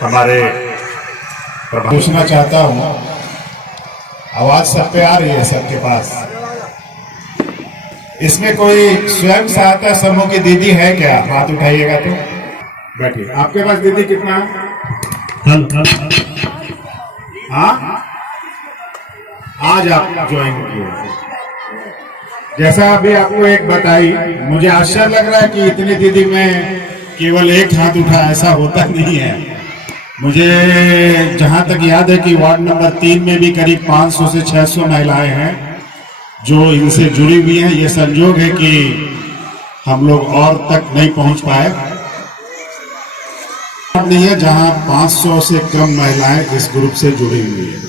हमारे पूछना चाहता हूँ, आवाज सब पे आ रही है सबके पास? इसमें कोई स्वयं सहायता समूह की दीदी है क्या? हाथ उठाइएगा तो बैठिए। आपके पास दीदी कितना है? हाँ, आज आप ज्वाइन किए। जैसा अभी आपको एक बताई, मुझे आश्चर्य लग रहा है कि इतनी दीदी में केवल एक हाथ उठा, ऐसा होता नहीं है। मुझे जहां तक याद है कि वार्ड नंबर 3 में भी करीब 500 से 600 महिलाएं हैं जो इनसे जुड़ी हुई हैं। ये संयोग है कि हम लोग और तक नहीं पहुंच पाए। नहीं है जहां 500 से कम महिलाएं इस ग्रुप से जुड़ी हुई है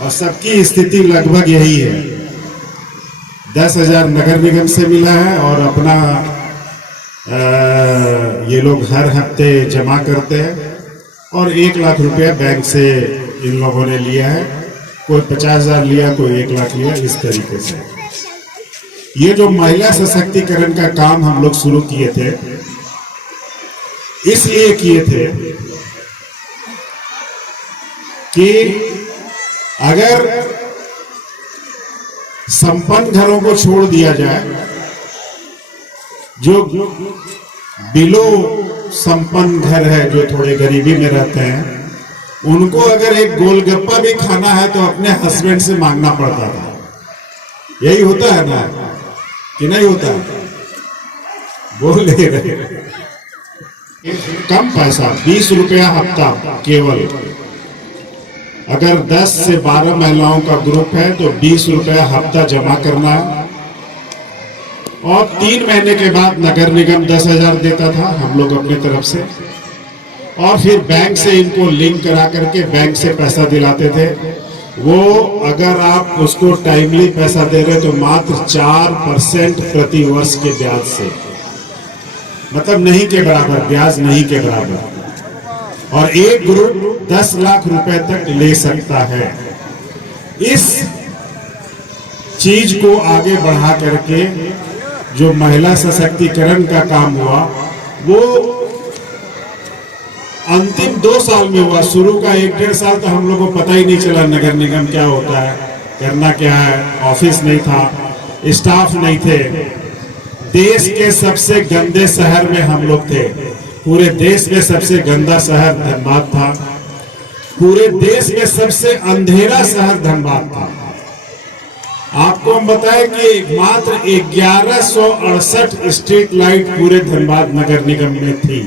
और सबकी स्थिति लगभग यही है। 10,000 नगर निगम से मिला है और अपना ये लोग हर हफ्ते जमा करते हैं और 1 लाख रुपया बैंक से इन लोगों ने लिया है। कोई 50,000 लिया, कोई 1 लाख लिया, इस तरीके से। ये जो महिला सशक्तिकरण का काम हम लोग शुरू किए थे, इसलिए किए थे कि अगर संपन्न घरों को छोड़ दिया जाए, जो बिलो संपन्न घर है, जो थोड़े गरीबी में रहते हैं, उनको अगर एक गोलगप्पा भी खाना है तो अपने हस्बैंड से मांगना पड़ता था। यही होता है ना कि नहीं होता? बोल नहीं रहे। कम पैसा, 20 रुपया हफ्ता केवल। अगर 10 से 12 महिलाओं का ग्रुप है तो 20 रुपया हफ्ता जमा करना है और 3 महीने के बाद नगर निगम 10,000 देता था हम लोग अपनी तरफ से, और फिर बैंक से इनको लिंक करा करके बैंक से पैसा दिलाते थे। वो अगर आप उसको टाइमली पैसा दे रहे तो मात्र 4% प्रति वर्ष के ब्याज से, मतलब नहीं के बराबर, ब्याज नहीं के बराबर, और एक ग्रुप 10 लाख रुपए तक ले सकता है। इस चीज को आगे बढ़ा करके जो महिला सशक्तिकरण का काम हुआ वो अंतिम 2 साल में हुआ। शुरू का 1-1.5 साल तो हम लोगों को पता ही नहीं चला नगर निगम क्या होता है, करना क्या है। ऑफिस नहीं था, स्टाफ नहीं थे। देश के सबसे गंदे शहर में हम लोग थे। पूरे देश में सबसे गंदा शहर धनबाद था। पूरे देश में सबसे अंधेरा शहर धनबाद था। आपको हम बताएं कि मात्र 1168 स्ट्रीट लाइट पूरे धनबाद नगर निगम में थी।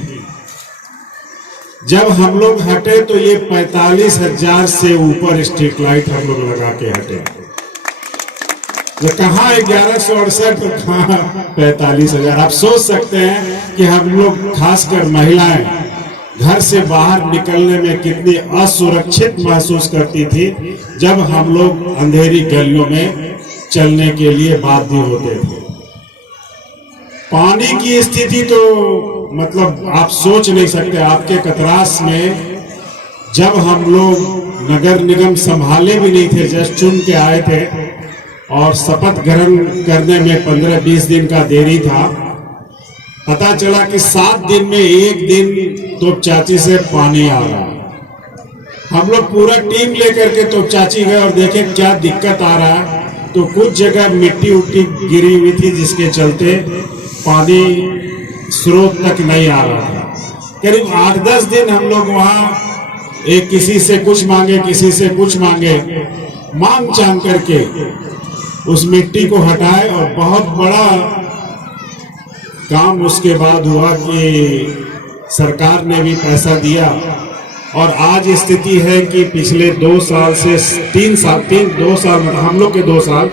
जब हम लोग हटे तो ये 45,000 से ऊपर स्ट्रीट लाइट हम लोग लगा के हटे। तो कहाँ 1168 और कहाँ 45,000? आप सोच सकते हैं कि हम लोग, खासकर महिलाएं, घर से बाहर निकलने में कितनी असुरक्षित महसूस करती थी जब हम लोग अंधेरी गलियों में चलने के लिए बाध्य होते थे। पानी की स्थिति तो मतलब आप सोच नहीं सकते। आपके कतरास में जब हम लोग नगर निगम संभाले भी नहीं थे, जस्ट चुन के आए थे और शपथ ग्रहण करने में 15-20 दिन का देरी था, पता चला कि 7 दिन में 1 दिन तो चाची से पानी आ रहा। हम लोग पूरा टीम लेकर के तो चाची गए और देखे क्या दिक्कत आ रहा है। तो कुछ जगह मिट्टी उट्टी गिरी हुई थी जिसके चलते पानी स्रोत तक नहीं आ रहा था। करीब 8-10 दिन हम लोग वहां एक किसी से कुछ मांगे, किसी से कुछ मांगे, मांग चांग करके उस मिट्टी को हटाए और बहुत बड़ा काम उसके बाद हुआ कि सरकार ने भी पैसा दिया। और आज स्थिति है कि पिछले 2 साल से 3 साल, 2 साल हम लोग के 2 साल